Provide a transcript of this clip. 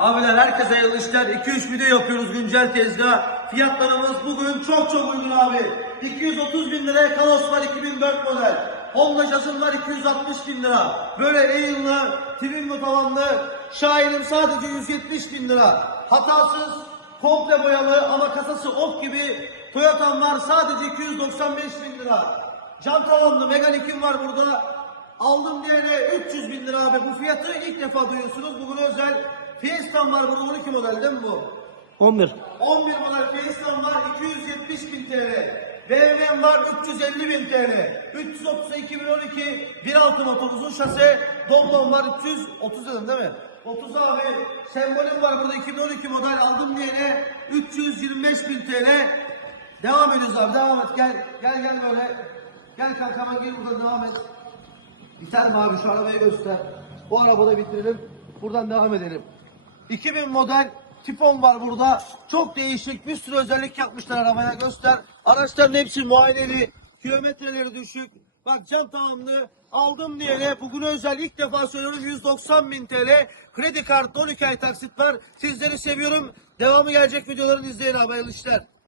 Abiler herkese hayırlı işler. 2-3 video yapıyoruz güncel tezgah. Fiyatlarımız bugün çok çok uygun abi. 230 bin liraya Kalos var 2004 model. Honda Jazz'ın var 260 bin lira. Böyle Eğil'lı, Twingo tavanlı Şahin'im sadece 170 bin lira. Hatasız, komple boyalı ama kasası ok gibi Toyota'm var sadece 295 bin lira. Cam tavanlı Megane 2'm var burada. Aldım diyene 300 bin lira abi. Bu fiyatı ilk defa duyuyorsunuz. Bugün özel Fiesta'm var burada 12 model değil mi bu? 11. 11 model Fiesta'm var 270 bin TL. BMW'm var 350 bin TL. 330 2012 1.6 motor uzun şase. Domdom var 330 dedim değil mi? 30 abi. Sembolüm var burada 2012 model aldım diyene 325 bin TL. Devam ediyoruz abi devam et gel. Gel gel böyle. Gel kankama gel buradan devam et. Biter mi abi şu arabayı göster. Bu arabada bitirelim. Buradan devam edelim. 2000 model Tifon var burada. Çok değişik bir sürü özellik yapmışlar arabaya göster. Araçların hepsi muayeneli. Kilometreleri düşük. Bak cam tamamlı. Aldım diyene bugün özel ilk defa söylüyorum 190 bin TL. Kredi kartı 12 ay taksit var. Sizleri seviyorum. Devamı gelecek videolarını izleyin. Hayırlı işler.